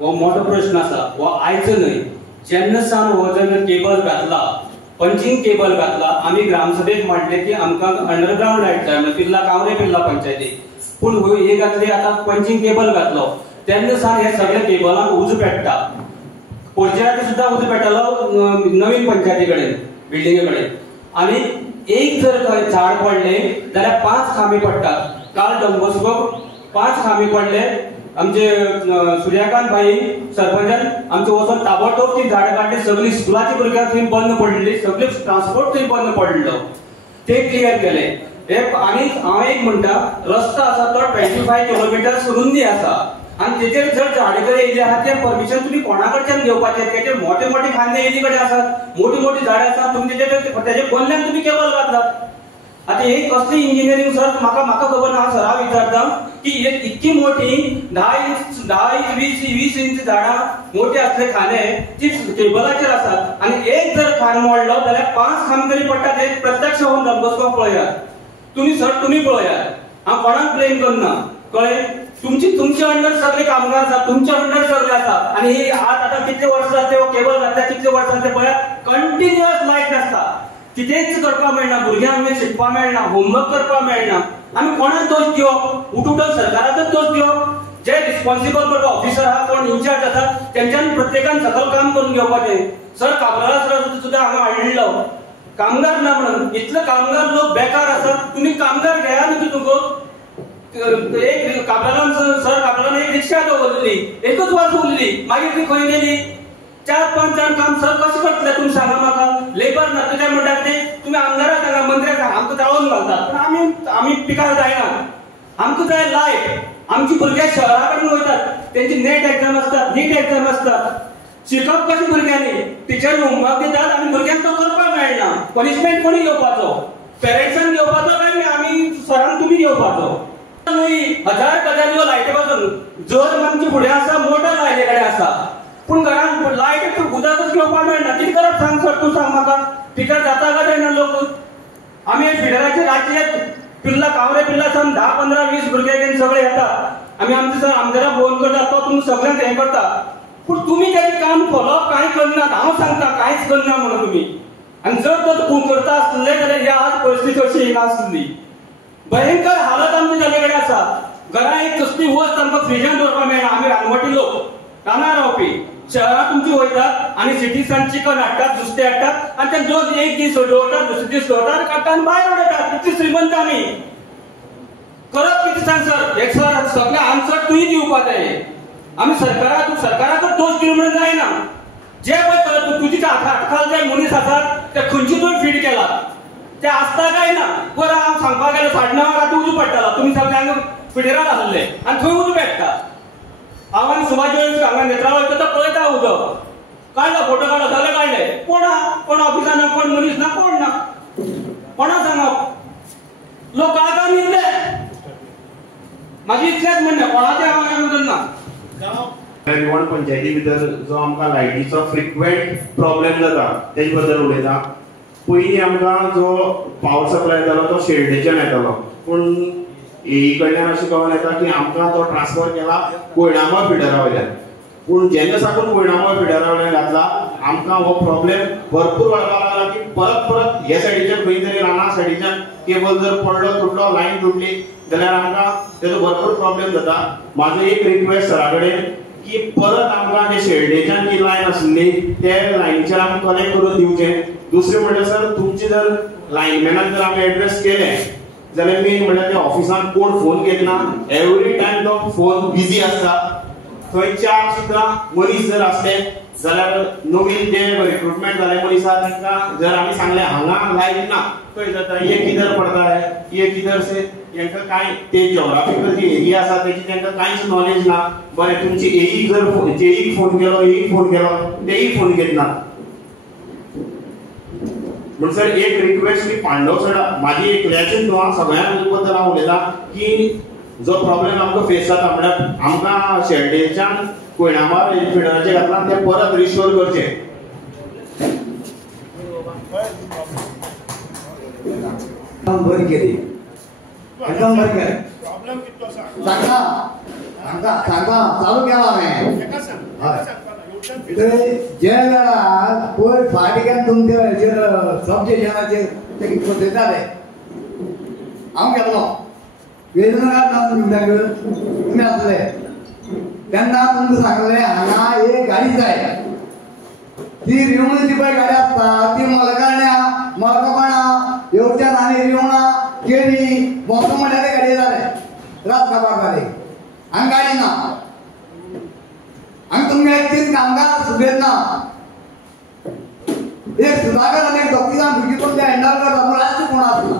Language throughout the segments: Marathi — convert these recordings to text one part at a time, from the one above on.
हो मोठो प्रश्न आसा हो आयचो न्हय जेन्ना सावन हो जर केबल घातला पंचिंग केबल घातला आमी ग्रामसभेक मांडले की आमकां अंडरग्राउंड लायट जाय म्हणजे पिल्ला कावरे पिल्ला पंचायतीक पूण हे घातले आतां पंचिंग केबल घातलो तेन्ना सावन हे सगळे केबलांक उज पेट्टा पोरच्याक सुद्दां उज पेट्टालो नवीन पंचायती कडेन बिल्डिंगे कडेन आनी एक जर झाड पडले जाल्यार 5 खांबे पडटात काल डॉनबॉस्को 5 खांबे पडले आमचे सूर्यकांत भाई सरपंचान आमचे वचून ताबडतोब ती झाडां काडली सगळी स्कुलाची भुरग्यां थंय बंद पडलेली सगळे ट्रान्सपोर्ट थंय बंद पडलो ते क्लियर केले आनी हांव एक म्हणटा रस्तो आसा तो 25 किलोमिटर रुंदी आसा आणि तेजेर जर झाडे येयले आहात ते परमिशन तुम्ही कोणाकडच्यान घेवपाचें तेजे मोठे मोठे खांदे येयली कडेन आसात मोठी मोठी झाडां आसात तुम्ही तेजे बोल्ल्यान तुम्ही केबल घातलात आता हे कसली इंजिनियरिंग सर म्हाका खबर ना सरा विचारता की इतकी मोठी 10-20 इंच झाडां मोठी असले खांदे ती केबलाचेर आसात आणि एक जर खांब मोडलो जाल्यार 5 खांब तरी पडटात हे प्रत्यक्ष होऊन डॉनबॉस्को पळयात तुम्ही पळयात हांव कोणाक ब्लेम करना कळ्ळें तुमचे अंडर सगळे कामगार आसात तुमच्या अंडर सगळे आसात आणि हे आता कितले वर्सां ते केबल घातल्या कितले वर्सां ते पळयात कंटिन्युअस लायट आसता कितेंच करपाक मेळना भुरग्यांक आमगे शिकपाक मेळना होमवर्क करपाक मेळना आमी कोणाक दोश दिवप उठून सरकाराकच दोश दिवप जे रिस्पॉन्सिबल करपा ऑफिसर आहा कोण इन्चार्ज आसा तेंच्यान प्रत्येकान सकल काम करून घेवपाचें सर कामगारा सुद्दां हांगा हाडलो कामगार ना म्हणून इतले कामगार लोक बेकार आसात तुम्ही कामगार घेया न्ही तुमको एक कापलान सर कापलान एक रिक्षा दवरली एकच वर्स उरली मागीर ती खंय गेली 4-5 जाण काम सर कशें करतले तुमी सांगा म्हाका लेबर ना तुजे म्हणटात ते तुमी आमदाराक सांगा मंत्र्याक सांगा आमकां जाळोवन घालतात पण आमी पिकार जायना आमकां जाय लायट आमची भुरगे शहरा कडेन वयतात तेंची नेट एग्जाम आसतात नीट एग्जाम आसतात शिकप कशें भुरग्यांनी टीचर होमवर्क दितात आनी भुरग्यांक तो करपाक मेळना पनिशमेंट कोणी घेवपाचो पेरेंट्सान घेवपाचो काय आमी सरान तुमी घेवपाचो 1000 गजाल्यो लायटी पासून जर आमची फुडें आसा मोटर लायले कडेन आसा पूण घरान लायट उदकच घेवपाक मेळना कितें करप सांग सर तूं सांग म्हाका पिकार जाता काय जायना लोक आमी फिडराचे रातचे पिल्ला कावरे पिल्ला सावन 10-15-20 भुरगे घेवन सगळे येतात आमी आमचे सर आमदाराक फोन करतात तो तुमी सगळ्यांक हें करता पूण तुमी तेजें काम फॉलोअप कांय करनात हांव सांगता कांयच करना म्हणून तुमी आनी जर तो करता आसले जाल्यार ह्या आज परिस्थिती अशी येनासली भयंकर हालत आमची जाले कडेन आसा घरां एक कसली वस्त आमकां फ्रिजान दवरपाक मेळना आमी रानवटी लोक रानां रावपी शहरात तुमची वयतात आणि सिटीसान चिकन हाडटात नुस्तें हाडटात आनी ते दोन एक दीस दवरतात दुसरे दीस दवरतात काडटात आनी भायर उडयतात कितली श्रीमंत आमी करप कितें सांग सर एक सर सगळे आन्सर तुवें दिवपाक जाय आमी सरकाराकच दोश दिवं म्हणून जायना जे पळय तुजी हातखाल जे मनीस आसात ते खंयची तुवें फीड केला ते आसता काय ना बरं हांव सांगपाक गेलो 9:30 राती उजो पडटालो तुमी सगळ्यांक फिडेरार आसले आनी थंय उजो पेट्टा हांव आनी सुभाष हांगा नेत्रावळ वयता तो पळयता उदक काडलो फोटो काडलो जाल्यार काडले कोण ऑफिसान ना कोण मनीस ना कोण ना कोणा सांगप लोक काळखान न्हिदले म्हाजी इतलेंच म्हणणें कोणाचें हांव हें करना रिवण पंचायती भितर जो आमकां लायटीचो फ्रिक्वेंट प्रॉब्लेम जाता तेजे बद्दल उलयता पयलीं आमकां जो पावर सप्लाय येतालो तो शेल्डेच्यान येतालो पूण ही कडल्यान अशें कळोन येता की आमकां तो ट्रान्सफर केला कोयनामळ फिडरा वयल्यान पूण जेन्ना साकून कोयनामळ फिडरा वयल्यान घातला आमकां हो प्रॉब्लेम भरपूर वाडपाक लागला की परत हे सायडीच्यान खंय तरी राना सायडीच्यान केबल जर पडलो तुटलो लायन तुटली जाल्यार आमकां तेजो भरपूर प्रॉब्लेम जाता म्हाजो एक रिक्वेस्ट सरा कडेन की परत आमकां ते शेल्डेच्यान जी लायन आसली ते लायनीचेर आमकां कनेक्ट करून दिवचें दुसरें म्हणल्यार सर तुमचे जर लायनमॅनाक जर आमी एड्रेस केले जाल्यार मेन म्हणल्यार त्या ऑफिसान कोण फोन घेतना एवरी टायम तो फोन बिजी आसता थंय 4 सुद्दां मनीस जर आसले जाल्यार नवीन जे रिक्रुटमेंट जाले मनीस आसा तांकां जर आमी सांगलें हांगा लायट ना खंय जाता ये किधर पडता है ये किधर से तांकां कांय ते जिओग्राफिकल जी एरिया आसा तेची तांकां कांयच नॉलेज ना बरें तुमची एईक जर जेईक फोन केलो तेई फोन घेतना म्हण सर एक रिक्वेस्ट की पांडवसडा माझी एकल्याचीच न्हू सगळ्यां बद्दल हांव उलयतां की जो प्रॉब्लेम आमकां फेस जाता म्हणल्यार आमकां शेल्डेच्यान कोयनामळ फिडराचे घातला ते परत रिस्टोर करचे बरी केली एकदम बरी केली सांगा चालू केला हांवें जे वेळार पयर फाटल्यान तुमचे हेचेर सबस्टेशनाचेर ते बसयताले हांव गेल्लो वेदनगर जावन तुमी आसले तेन्ना तुमकां सांगलें हांगा एक गाडी जाय ती रिवणची पळय गाडी आसता ती मलकपणा येवच्यान आनी रिवणा केळी भोंवता म्हणल्यार ते गाडये जाले रात कापाक जाले हांगा गाडी ना हांगा तुमगे तीन कामगार सुबेज ना एक सुधाकर आनी एक दोगतीजान भुरगीं तुमचे हँडल करता पूण रातची कोण आसना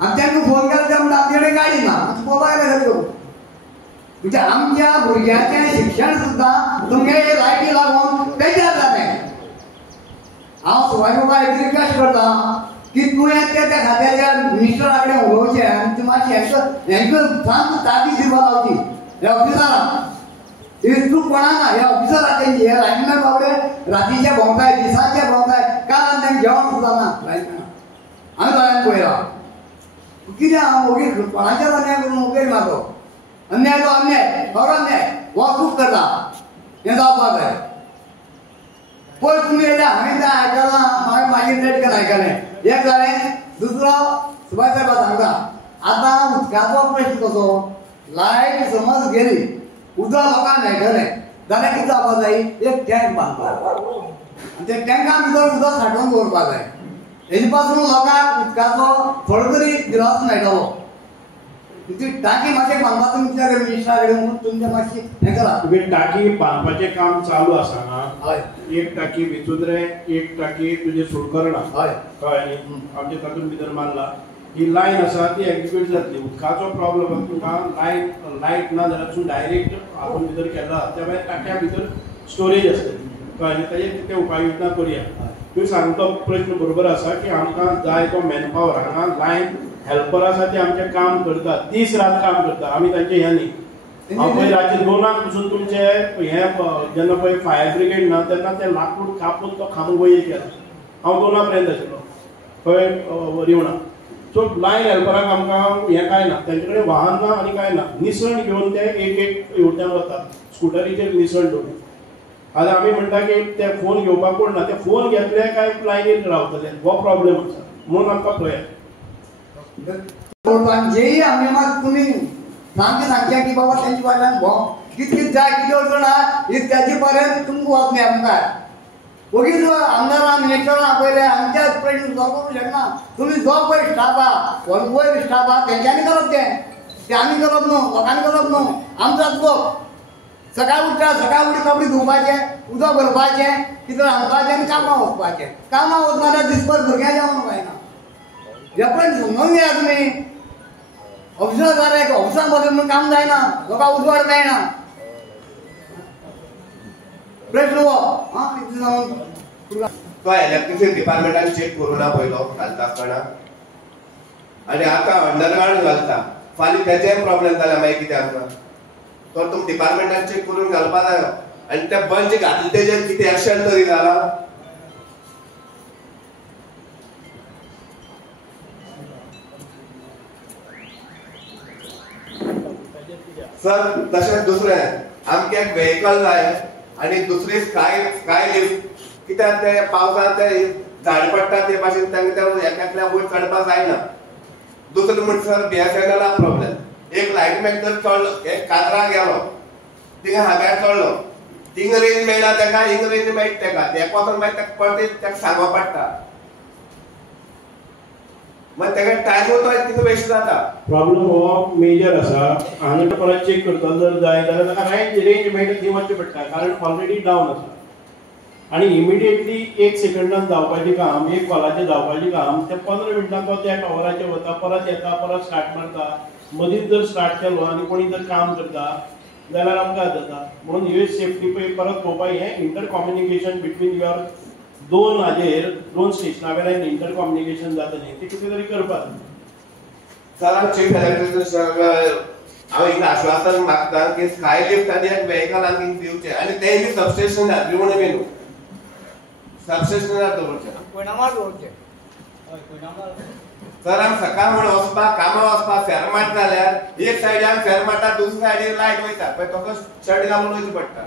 आनी तांकां फोन केलो ते म्हणटा आमचे कडेन गाडी ना पळोवपाक गेले खरें करून म्हणजे आमच्या भुरग्याचें शिक्षण सुद्दां तुमगे लायटी लागून बेजार जालें हांव सुवाय बाबा एक रिक्वेस्ट करता की तुवें त्या खात्याच्या मिनिस्टरा कडेन उलोवचें आनी ती मातशी हेंका सांग ताकी दिवपा लावची ह्या ऑफिसराक चूक कोणाना ह्या ऑफिसराक तेंची हे लायनमॅन बाबडे रातीचे भोंवताय दिसाचे भोंवताय काल तांकां जेवण सुद्दां ना लायनमॅन हांवें दोळ्यान पळयला कितें हांव ओगीर कोणाचेर अन्याय करून उपेग ना तो अन्याय तो अन्याय खरो अन्याय हो चूक करता हें जावपाक जाय पळय तुमी येयल्या हांवें तें आयकलां हांवें मागीर नेटकन आयकलें एक जालें दुसरो सुभाष साहेबा सांगता आतां उदकाचो प्रश्न कसो लायट समज गेली उदक लोकांक मेळटलें जाल्यार कितें जावपाक जाय एक टँक बांदपाक आनी त्या टँका भितर उदक साठोवन दवरपाक जाय हेजे पासून लोकांक उदकाचो थोडो तरी दिलासो मेळटलो ती टाकी मातशें बांदपाक तुमच्या मिनिस्टरा कडेन म्हणून तुमच्या मातशी हें करा तुगे टाकी बांदपाचें काम चालू आसा ना हय एक टाकी बिचुद्रे एक टाकी तुजे सुळकर्णा हय कळ्ळें न्ही आमचे तातूंत भितर मारला ही लायन आसा ती एक्टिवेट जातली उदकाचो प्रॉब्लम तुका लायट ना जाल्यार तूं डायरेक्ट हातूंत भितर केला त्या भायर टाक्या भितर स्टोरेज आसतली कळ्ळें ताजेर कितें उपाय योजना करया तुवें सांगतो प्रश्न बरोबर आसा की आमकां जाय तो मॅनपावर हांगा लायन हेल्पर आसा ते आमचें काम करतात दीस रात काम करता आमी तांचे हें न्ही हांव पळय रातचे 2 पसून तुमचे हें जेन्ना पळय फायर ब्रिगेड ना तेन्ना ते लाकूड कापून तो खांब वयर केला हांव 2 पर्यंत आशिल्लो खंय रिवणा सो लायन हेल्पराक आमकां हें कांय ना तेंचे कडेन वाहन ना आनी कांय ना निसण घेवन ते एक हेवट्यान वतात स्कुटरीचेर निसण दवरून आतां आमी म्हणटा की ते फोन घेवपाक कोण ना ते फोन घेतले काय लायनीर रावतले हो प्रॉब्लेम आसा म्हणून आमकां पळयात जेही आमी मात तुमी सामकें सांगचें की बाबा तेंचे फाटल्यान कितें जाय कितें अडचण आहा ही त्याचे पर्यंत तुमकां वचना आमकां ओगीच आमदारां मिनिस्टरां आपयले आमच्या प्रश्न सॉल्व करूंक शकना तुमी जो पळय स्टाफ आहा वयर स्टाफ आहा तेंच्यांनी करप तें आमी करप न्हू लोकांनी करप न्हू आमचो आसप सकाळी उठटा सकाळी उठी कपडे धुवपाचें उदक भरपाचें कितें रांदपाचें आनी कामां वचपाचें कामां वचना जाल्यार दिसभर भुरग्यां जेवण जायना हे पण समजून घ्या तुम्ही ऑफिसार जाले ऑफिसां बसून काम जायना लोकांक उजवाड मेळना प्रश्न हो तो इलेक्ट्रिसिटी डिपार्टमेंटान चेक करूं ना पयलो घालता आसतना आनी आतां अंडरग्राउंड घालता फाल्यां तेचे प्रॉब्लेम जाल्या मागीर कितें आमकां तो तुमी डिपार्टमेंटान चेक करून घालपा जायो आनी ते बंच घातले तेजेर कितें एक्शन तरी जाला सर तशेंच दुसरें आमकां एक व्हेकल जाय आनी दुसरी स्काय लिफ्ट कित्याक ते पावसांत ते झाड पडटा ते भाशेन तांकां ते एकातल्या वयर चडपाक जायना दुसरें म्हणजे सर BSNL प्रॉब्लेम एक लायटमॅन जर चडलो एक काजरां गेलो थिंगा हांगार चडलो थिंग रेंज मेळना ताका हिंग रेंज मेळटा ताका एक वचोन मागीर ताका परत ताका सांगो पडटा मग ताका टायम वता तितलो वेस्ट जाता प्रॉब्लेम हो मेजर आसा हांगा परत चेक करता जर जाय जाल्यार ताका रेंज मेळटा ती वचचें पडटा कारण ऑलरेडी डावन आसा आनी इमिडिएटली 1 सेकंडान जावपाचें काम 1 कॉलाचें जावपाचें काम ते 15 मिनटां तो त्या टॉवराचेर वता परत येता परत स्टार्ट मारता मदींच जर स्टार्ट केलो आनी कोणी जर काम करता जाल्यार आमकां जाता म्हणून ह्यो सेफ्टी पळय परत पळोवपाक हें इंटर कम्युनिकेशन बिटवीन युअर दोन स्टेशना वेल्यान इंटर कम्युनिकेशन जाता न्ही ते कितें तरी करपाक सर चीफ इलेक्ट्रिशियन हांव हिंगा आश्वासन मागता की स्काय लिफ्ट आनी एक व्हेकल आमकां दिवचें आनी तेय बी सबस्टेशन रिवण बी न्हू सबस्टेशनार दवरचें सर आमी सकाळ म्हणून वचपाक कामां वचपाक फेरमाट जाल्यार एक सायडीन फेरमाटा दुसरे सायडीन लायट वयता पळय तसो शर्ट घालून वयचें पडटा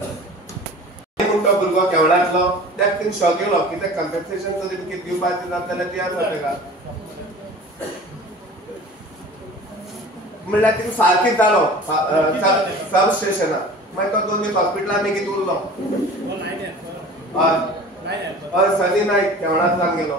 तो भुरगो केवडांतलो त्याक थिंग शॉक येयलो कित्याक कम्पेन्सेशन जर कितें दिवपाचें जाल्यार ती आसा तेका म्हणल्यार थिंग सारकीच जालो सब स्टेशनार मागीर तो 2 दीस हॉस्पिटलांत लेगीत उरलो हय सनी नायक केवडांतल्यान गेलो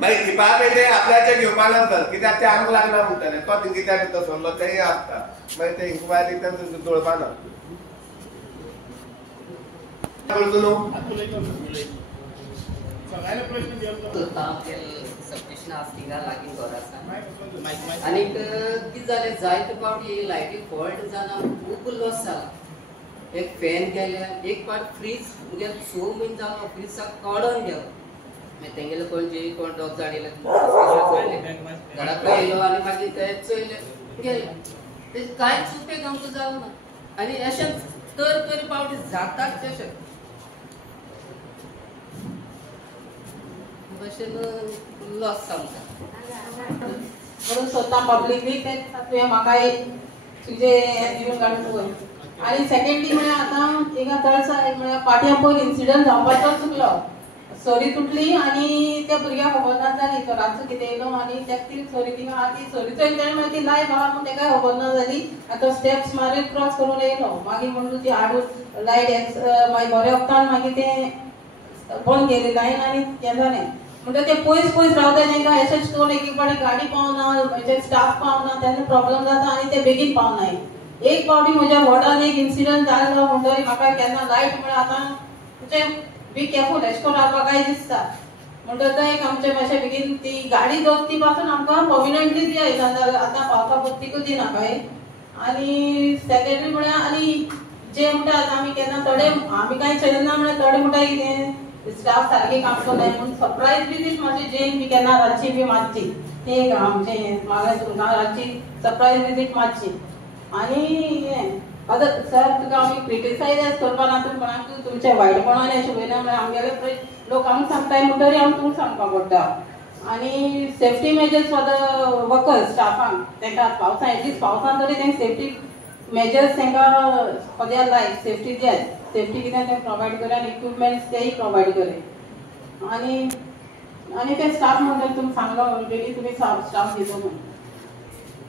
मागीर डिपार्टमेंट आपल्याचे घेवपा नसता कित्याक ते आमकां लागना म्हणटाले तो थिंग कित्याक भितर सरलो तेय आसता मागीर ते इन्क्वायरी जोडपाना आणि कितें जालें जायते फावटी लायटी फॉल्ट जावन खूब लॉस जाला एक फॅन गेले एक पार्ट फ्रीज म्हणजे 6 म्हयने जालो फ्रीज कडून गेलो मागीर तेंगेले कोण जेई कोण डॉग जाडिले घराक येयलो आनी मागीर ते चोयले गेले ते कांयच उपेग आमकां जालो ना आनी अशें तर पावटी जातात तशें भशेन लॉस आमकां म्हणून स्वता पब्लिकली ते तुवें म्हाका तुजे दिवन काडून पळय आणि सेकंडली म्हळ्यार आतां एक चडसा म्हळ्यार पाट्या पयर इन्सिडंट जावपाचो चुकलो सोरी तुटली आनी त्या भुरग्याक खबर ना जाली तो रातचो कितें येयलो आनी ताका ती सोरी थिंगा आहा ती सोरीचो इंटरनेट मागीर ती लायव्ह आहा पूण ताका खबर ना जाली आनी तो स्टेप्स मारीत क्रॉस करून येयलो मागीर म्हणून ती हाडून लायट मागीर बऱ्या वखतान मागीर ते बंद केली लायन आनी हें जालें म्हणटा ते पयस रावता तांकां एशें स्टोर एक पाटी गाडी पावना म्हणजे स्टाफ पावना तेन्ना प्रॉब्लम जाता आनी ते बेगीन पावनाय एक फावटी म्हज्या वॉर्डान एक इन्सिडंट जाल्लो म्हणटरी म्हाका केन्ना लायट म्हळ्यार आतां म्हणजे बी केअरफूल एशें करून रावपाक दिसता म्हणटरी एक आमचे मातशें बेगीन ती गाडी दोत्ती पासून आमकां पर्मनंटली दियाय आतां पावसा पत्तीकूच दिना काय आनी सेकेंडरी म्हळ्यार आनी जे म्हणटा आतां आमी केन्ना थोडे आमी कांय चलना म्हळ्यार थोडे म्हणटा कितें स्टाफ सारके काम करनाय म्हणून सरप्रायज विजीट मातशी जेन बी केन्ना रातची बी मातशी ते एक आमचें म्हाका तुमकां रातची सरप्रायज विजीट मातशी आणि आता सर तुका आमी क्रिटिसायज करपा ना तुमी कोणाक तुमचे वायटपणान अशें उलयना म्हळ्यार आमगेले लोक आमकां सांगताय म्हणटरी आमी तुमकां सांगपा पडटा आनी safety measures for the workers स्टाफांक तांकां पावसान एटलीस्ट पावसान तरी तांकां सेफ्टी मेजर्स तांकां फॉर देयर लायफ सेफ्टी दियात सेफ्टी कितें ते प्रोवायड करा आनी इक्विपमेंट्स तेय प्रोवायड करे आनी ते स्टाफ म्हणटा तुमी सांगलो ऑलरेडी तुमी स्टाफ दिलो म्हणून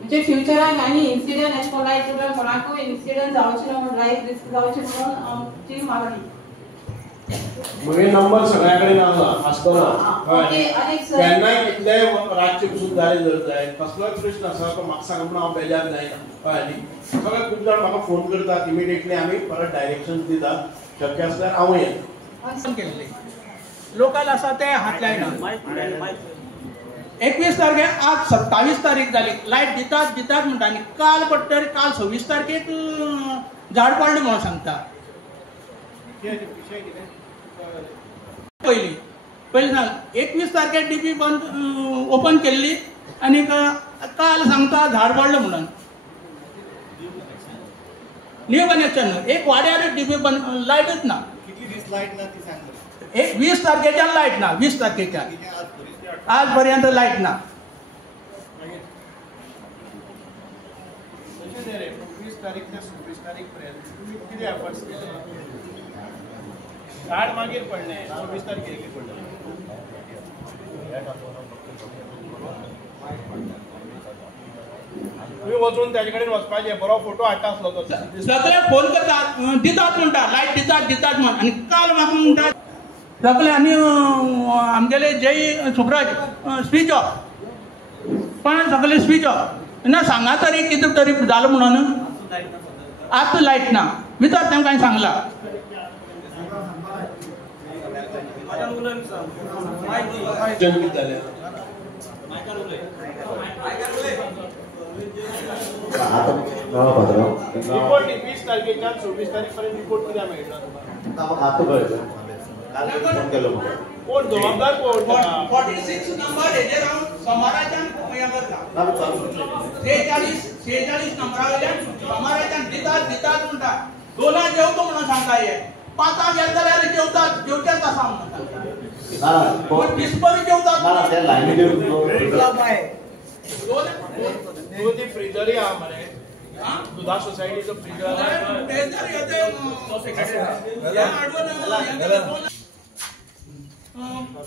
म्हणजे फ्युचराक आनी इन्सिडंट एश कोन लायक कोणाकूय इन्सिडंट जावचे ना म्हणून लायफ रिस्क जावचे म्हणून आमची मागणी म्हगे नंबर सगळ्या कडेन आसतलो केन्नाय कितलेय रातचे पसून जाय जर जाय कसलोय प्रश्न आसा तो म्हाका सांग म्हणून हांव बेजार जायना कळ्ळें न्ही सगळे खूब जाण म्हाका फोन करतात इमिडिएटली आमी परत डायरेक्शन दितात शक्य आसल्यार हांव येता लोकल आसा ते हात लायना 21 तारखेक आज 27 तारीख जाली लायट दितात म्हणटा आनी काल पडटरी काल 26 तारखेक झाड पडलें म्हणून सांगता पयली ना 21 तारखेक डीपी बंद ओपन केल्ली आनी काल सांगता झाड पडलें म्हणून न्यू कनेक्शन एक वाड्यार डीपी बंद लायटच ना एक 20 तारखेच्यान लायट ना 20 तारखेच्यान आज पर्यंत लायट ना 20 तारीख ते 26 तारीख पर्यंत तुम्ही किती एफर्ट्स केले झाड मागीर पडले 26 तारखेक पडले तुम्ही वचून ताजे कडेन वचपाचें बरो फोटो हाडटा आसलो तो सगळे फोन करतात दितात म्हणटा लायट दितात म्हण आनी काल म्हाका म्हणटा सगळे आनी आमगेले जय सुब्राज स्विच ऑफ पण सगळे स्विच ऑफ ना सांगा तरी कितें तरी जालो म्हणून आज लायट ना विचार तांकां सांगला रिपोर्ट 20 तारखेच्यान 26 तारीख पर्यंत रिपोर्ट कित्याक मेळटा कोण जबाबदार कोण 46 नंबर हेजेर हांव सोमाराच्यान हें करता 46 नंबरावयल्यान सोमाराच्यान दितात म्हणटा दोना जेवतो म्हणून सांगता हे 5 गेले जाल्यार जेवच्याच आसा म्हणटा डिस्परी जेवतात दूध फ्रीजरय आहा मरे दुधा सोसायटीचो फ्रीजर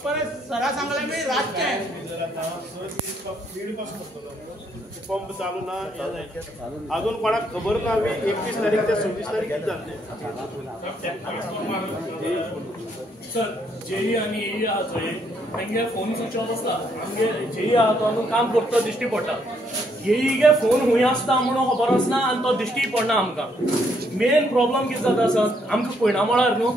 परत सरा सांगले मी रातचे पंप चालू ना अजून कोणाक खबर ना 21 तारीख ते 26 तारीख जाल्ले सर जेई आणि एई आहा चोय तेंगे फोन स्विच ऑफ आसता आमगे जेई आहा तो न्हू काम करता दिश्टी पडटा एईगे फोन हुंय आसता म्हणून खबर आसना आनी तो दिश्टी पडना आमकां मेन प्रॉब्लम कितें जाता सर आमकां पयना म्हळ्यार न्हू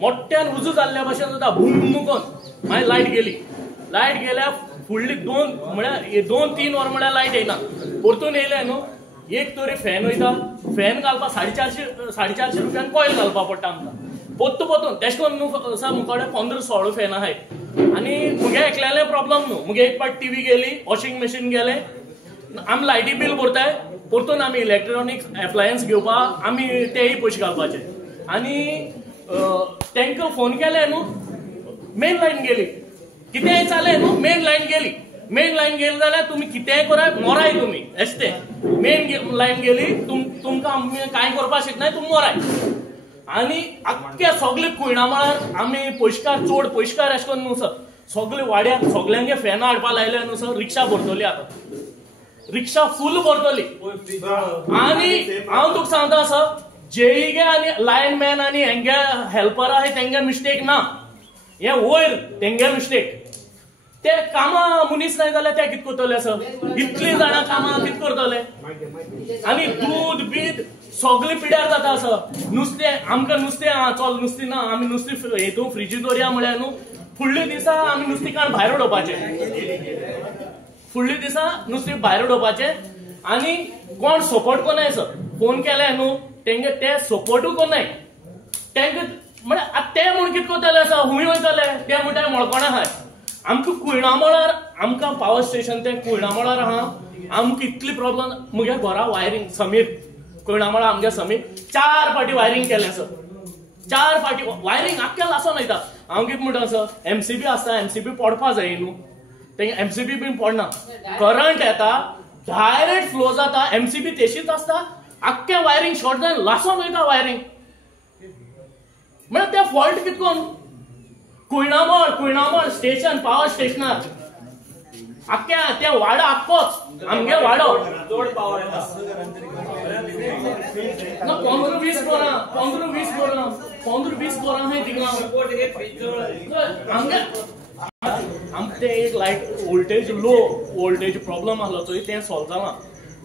मोठ्यान उजो जाल्ल्या भशेन जाता भूम करून मागीर लायट गेल्या फुडली 2-3 वर म्हळ्यार लायट येयना परतून येयले न्हू एक तरी फॅन वयता फॅन घालपाक 450 रुपयान कॉयल घालपाक पडटा आमकां पोत्तून तेश कोन्न न्हू सर मुखाडे 15-16 फॅन आहाय आनी मुगे एकल्याले प्रॉब्लम न्हू मुगे एक पाट टीव्ही गेली वॉशिंग मशीन गेले आमी लायटी बील भरताय परतून आमी इलेक्ट्रॉनिक्स एप्लायन्स घेवपाक आमी तेय पयशे घालपाचे आनी तांकां फोन केले न्हू मेन लायन गेली कितेंय जालें न्हू मेन लायन गेली जाल्यार तुमी कितेंय कराय मोराय तुमी एशते मेन लायन गेली तुमकां आमी कांय करपाक शकनाय तुमी मोराय आनी आख्खे सगळे कुयणा म्हळ्यार आमी चड पयशेकार अशें करून न्हू सर सगळे वाड्याक सगळ्यांगे फॅनां हाडपाक लायले न्हू सर रिक्षा भरतली आतां रिक्षा फूल भरतली आनी हांव तुका सांगता सर जेईगे आनी लायनमॅन आनी हेंगे हेल्पर आहाय तेंगे मिस्टेक ना हे वयर तेंगे मिस्टेक ते कामां मनीस नाय जाल्यार ते कितें करतले सर इतली जाणां कामां कितें करतले आनी दूध बीद सगळे पिड्यार जाता सर नुस्तें आमकां नुस्तें चल नुस्तें ना आमी नुस्तें हेतू फ्रिजीन दवरया म्हळ्यार न्हू फुडले दिसा आमी नुस्तें काडून भायर उडोवपाचें आनी कोण सपोर्ट कोनाय सर फोन केले न्हू तेंगे ते सपोर्टू कोनाय तेंगे म्हळ्यार ते म्हूण कितें करतले सर हुंय वयतले ते म्हणटा मळकोणा आहाय आमकां कुयणा म्हळ्यार आमकां पावर स्टेशन तें कुयणा म्हळ्यार आहा आमकां इतली प्रॉब्लम म्हगे घरा वायरींग समीर कुयणा म्हळ्यार आमगे समीर 4 फाटी वायरींग केलें सर 4 फाटी वायरींग आख्खें लासून वयता हांव कितें म्हणटा सर एमसीबी आसता एमसीबी पडपा जाय न्हू तेंगे एमसीबी बीन पडना करंट येता डायरेक्ट फ्लो जाता एमसीबी तेशीच आसता आख्खें वायरींग शॉर्ट जावन लासून वयता वायरींग म्हळ्यार ते फॉल्ट कितें कोन्न कुयणामळ स्टेशन पावर स्टेशनार आख्या त्या वाडा आख्खोच आमगे वाडो जोड पावर येता 15-20 बोरां आहाय थिंगा आमचे एक लायट वोल्टेज प्रॉब्लम आसलो चोय तें सॉल्व जालां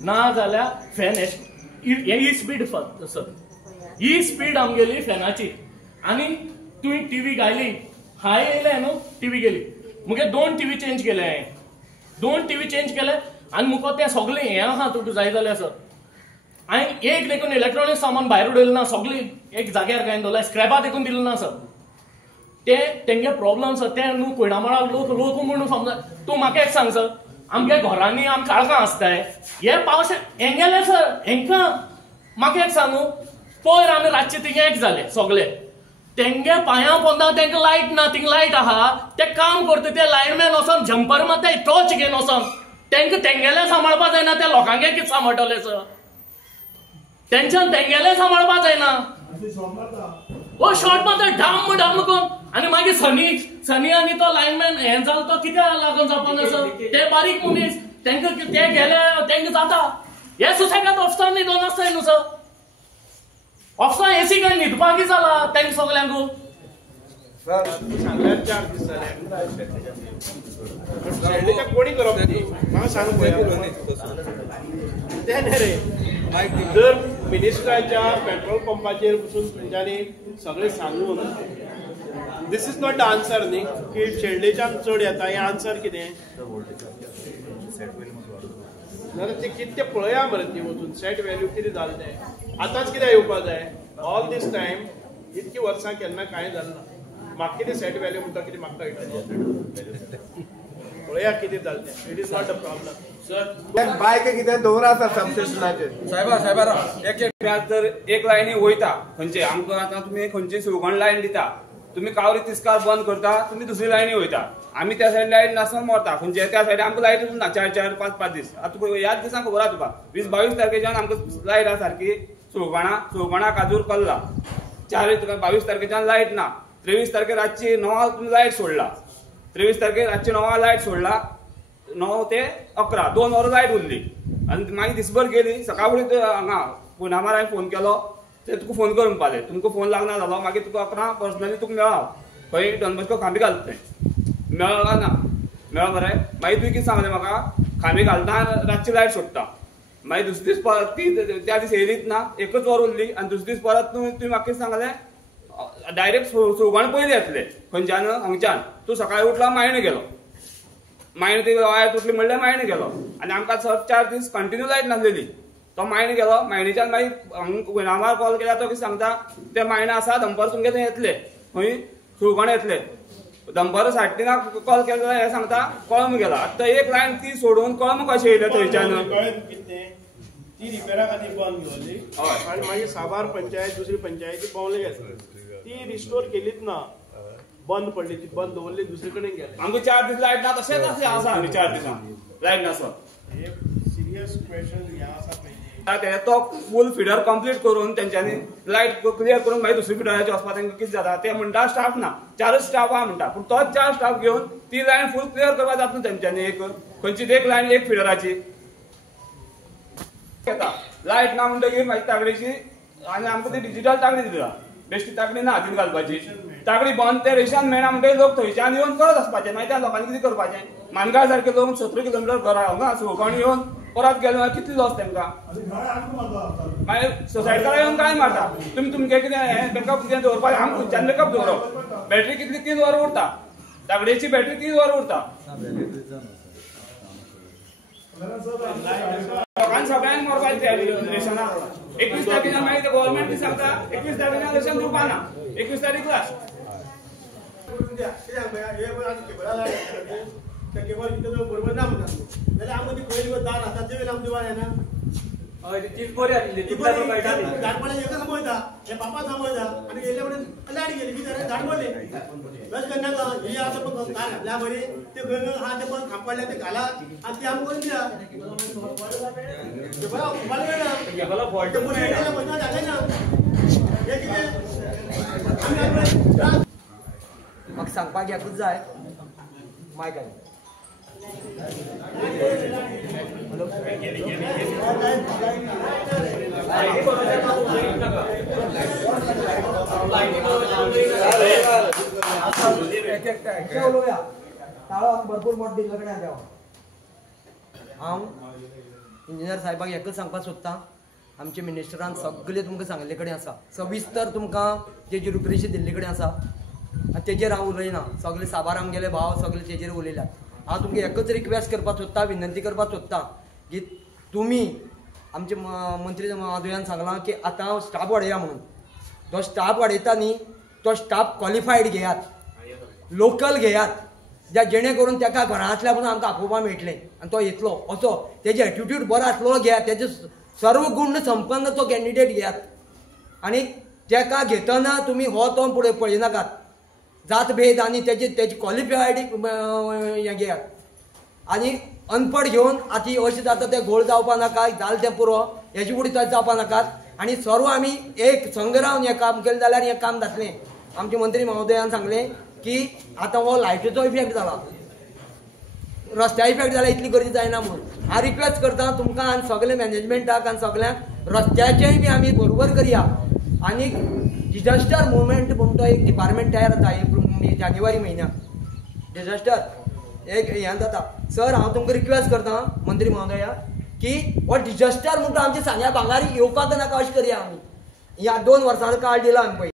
ना जाल्यार फॅन ही स्पीड सर ही स्पीड आमगेली फॅनाची आनी तुवें टीव्ही घायली हाय येयले न्हू टीव्ही गेली मुगे 2 टीव्ही चेंज केले हांवें 2 टीव्ही चेंज केले आनी मुको तें सगळें हें आहा तुका जाय जाल्यार सर हांवें एक देखून इलेक्ट्रॉनिक सामान भायर उडयलें ना सगळीं एक जाग्यार घालून दवरला स्क्रॅपा देखून दिलें ना सर तेंगे प्रॉब्लम सर ते न्हू कुयणामळा लोक म्हणून समजा तूं म्हाका एक सांग सर आमगे घरांनी आमी काळखां आसताय हे पावस हेंगेले सर हेंकां म्हाका एक सांगू पयर आमी रातचे थिंगा एक जाले सगळे तेंगे पांयां पोंदा तेंका लायट ना थिंग लायट आहा ते काम करता ते लायनमॅन वचोन जम्पर मारताय टॉर्च घेवन वचोन तेंगेले सांबाळपा जायना त्या लोकांगे कितें सांबाळटले सर तेंच्यान तेंगेले सांबाळपा जायना ओ शॉर्ट मारता डाम कोन आनी मागीर सनी आनी तो लायनमॅन हें जालो तो कित्याक लागून जावपाना सर ते बारीक मनीस तेंका ते गेले तेंका जाता हे सुसेगाद ऑफिसान न्हिदोन आसताय न्हू सर ऑफिसान एसी काडून न्हिदपाक जाला तेंका सगल्यांकू सांगल्यार 4 दीस जाले कोणी करप म्हाका सांग पळया रे जर मिनिस्टराच्या पेट्रोल पंपाचेर बसून तुमच्यांनी सगळे सांगून दिस इज नॉट द आन्सर न्ही की शेल्डेच्यान चड येता हें आन्सर कितें जाल्यार ते कितें तें पळया मरे ती वचून सेट व्हॅल्यू कितें जालें तें आतांच कितें येवपा जाय ऑल दीस टायम इतकी वर्सां केन्ना कांय जालें ना म्हाका कितें सेट व्हॅल्यू म्हणटा कितें म्हाका कळटा पळया कितें जालें तें it is not a problem sir बायक कितें दवरा आसा सबस्टेशनाचेर सायबा एक जर एक लायनी वयता खंयचे आमकां आतां तुमी खंयची सुगण लायन दिता तुम्ही कावरी तिस्कार बंद करता तुम्ही दुसरी लायनी वयता आमी त्या सायड लायट नासून मरता खंयचे त्या सायड आमकां लायट ना 4-4, 5-5 दीस. आतां ह्याच दिसांक खबर आहा तुका 20-22 तारखेच्यान आमकां लायट आहा सारकी सुळगाणा काजूर कल्ला. 22 तारखेच्यान लायट ना. 23 तारखे रातची 9 लायट सोडला. 23 तारखे रातची 9 लायट सोडला. 9 ते 11 2 वरां लायट उरली आनी मागीर दिसभर गेली. सकाळ फुडें हांगा पुनामार हांवें फोन केलो ते तुका फोन कर म्हणपाले. तुमकां फोन लागना जालो. मागीर तुका 11 पर्सनली तुका मेळ्ळा खंय डॉन बॉस्को खांबी घालता थंय मेळ्ळा ना मेळ्ळा मरे. मागीर तुवें कितें सांगलें म्हाका खांबी घालता रातची लायट सोडटा. मागीर दुसरे दीस परत ती त्या दीस येयलीच ना. एकच वर उरली आनी दुसरे दीस परत तुवें म्हाका कितें सांगलें डायरेक्ट सुळगाण पयलीं येतले खंयच्यान हांगच्यान. तूं सकाळीं उठला मायणे गेलो. मायणे ती वायत उठली म्हणल्यार मायणे गेलो आनी आमकां 4 दीस कंटिन्यू लायट नासलेली. तो मायणे गेलो. मायणेच्यान मागीर पुनामार कॉल केला तो कितें सांगता ते मायणे आसा दनपार तुमगे थंय येतले खंय सुळगाण येतले. दनपार 3:30 कॉल केलो जाल्यार हे सांगता कळम गेला. आतां एक लायन ती सोडून कळम कशें येयले थंयच्यान ती रिपेरा खातीर बंद घेवली आनी मागीर साबार पंचायत दुसरी पंचायती पावले घेतली. ती रिस्टोर केलीच ना. बंद पडली ती बंद दवरली दुसरे कडेन गेले. आमकां 4 दीस लायट ना तशेंच आसा आनी 4 दिसांक लायट नासो. हे सिरियस क्वेश्चन हे आसा पयली. तो फूल फिडर कंप्लीट करून तेंच्यांनी लायट क्लियर करून मागीर दुसरी फिडराचेर वचपाक तांकां कितें जाता ते म्हणटा स्टाफ ना 4 स्टाफ आहा म्हणटा. पूण तोच 4 स्टाफ घेवन ती लायन फूल क्लियर करपाक जाता न्हू तेंच्यांनी. एक खंयचीच एक लायन एक फिडराची लायट ना म्हणटकीर मागीर तागडीची आनी आमकां ती डिजिटल तागडी दिता. बेश्टी तागडी ना हातीन घालपाची. तागडी बंद ते रेशन मेळना म्हणटकीर लोक थंयच्यान येवन परत वचपाचे. मागीर त्या लोकांनी कितें करपाचें. मानगाळ सारके लोक 17 किलोमिटर घरा हांगा सुळगाण येवन परत गेले जाल्यार कितली लॉस तेंकां. मागीर सोसायटीकारां येवन काय मारता. तुमगे कितें बॅकअप कितें दवरपाचें आमकां खंयच्यान बॅकअप दवरप. बॅटरी कितली 3 वरां उरता. तागडेची बॅटरी 3 वरां उरता. लोकांनी सगळ्यांक मरपाचें रेशनाक. 21 तारखेच्यान मागीर ते गव्हर्मेंट सांगता 21 तारखेच्यान रेशन दिवपा ना. 21 तारीख लास्ट. बरोबर ना म्हणटा जाल्यार आमकां ती पयली दार आसा ते वेळेला आमकां दिवाळ येना. तीच बरी आसली झाडपणाक एकच सांगयता हे बापा सांगयता आनी गेले कडेन लायट गेली कितें झाड पडले तशें करनाका. ही आतां पण कार घातल्या बरी ते खंय आहा ते पण खांब पडल्या ते घाला आनी ते आमकां करून दिया. ते बरो मोबायल मेळना फॉल्ट पयशे जाले ना. हे कितें आमी म्हाका सांगपाक एकूच जाय मायक आनी भरपूर मोठ दिल्ले कडेन देवा. हांव इंजिनियर साहेबाक एकच सांगपाक सोदतां आमच्या मिनिस्टरान सगळे तुमकां सांगले कडेन आसा. सविस्तर तुमकां तेजी रुपरेशी दिल्ले कडेन आसा आनी तेजेर हांव उलयना. सगळे साबार आमगेले भाव सगळे तेजेर उलयल्यात. हांव तुमकां एकच रिक्वेस्ट करपाक सोदतां विनंती करपाक सोदतां की तुमी आमचे मंत्री महोदयान सांगलां की आतां स्टाफ वाडया म्हणून. जो स्टाफ वाडयता न्ही तो स्टाफ क्वॉलिफायड घेयात लोकल घेयात जेणे करून ताका घरांतल्या म्हणून आमकां आपोवपाक मेळटलें आनी तो येतलो असो तेजे एटिट्यूड बरो आसलो घेयात. तेजे सर्व गुण संपन्न तो कॅन्डिडेट घेयात आनी ताका घेतना तुमी हो तो फुडें पळयनाकात. जात भेद आनी तेजी क्वॉलिफायड हें घेयात. आनी अनपड घेवन आतां अशें जाता तें घोळ जावपाक नाका. जालें तें पुरो हेजे फुडें तशें जावपाक नाकात. आनी सर्व आमी एक संघ रावन हें काम केलें जाल्यार हें काम जातलें. आमचे मंत्री महोदयान सांगलें की आतां हो लायटीचो इफेक्ट जाला रस्त्या इफेक्ट जाला इतली गर्दी जायना म्हणून. हांव रिक्वेस्ट करता तुमकां आनी सगळे मॅनेजमेंटाक आनी सगळ्यांक रस्त्याचेंय बी आमी बरोबर करया. आनी डिझास्टर मुवमेंट म्हणून तो एक डिपार्टमेंट तयार जाता जानेवारी म्हयन्याक डिझास्टर एक हें जाता. सर हांव तुमकां रिक्वेस्ट करता मंत्री महोदया की हो डिझास्टर म्हणटा आमच्या सांग्या भांगार येवपाक नाका अशें करया आमी. ह्या 2 वर्सांचो काळ दिला आमी पळय.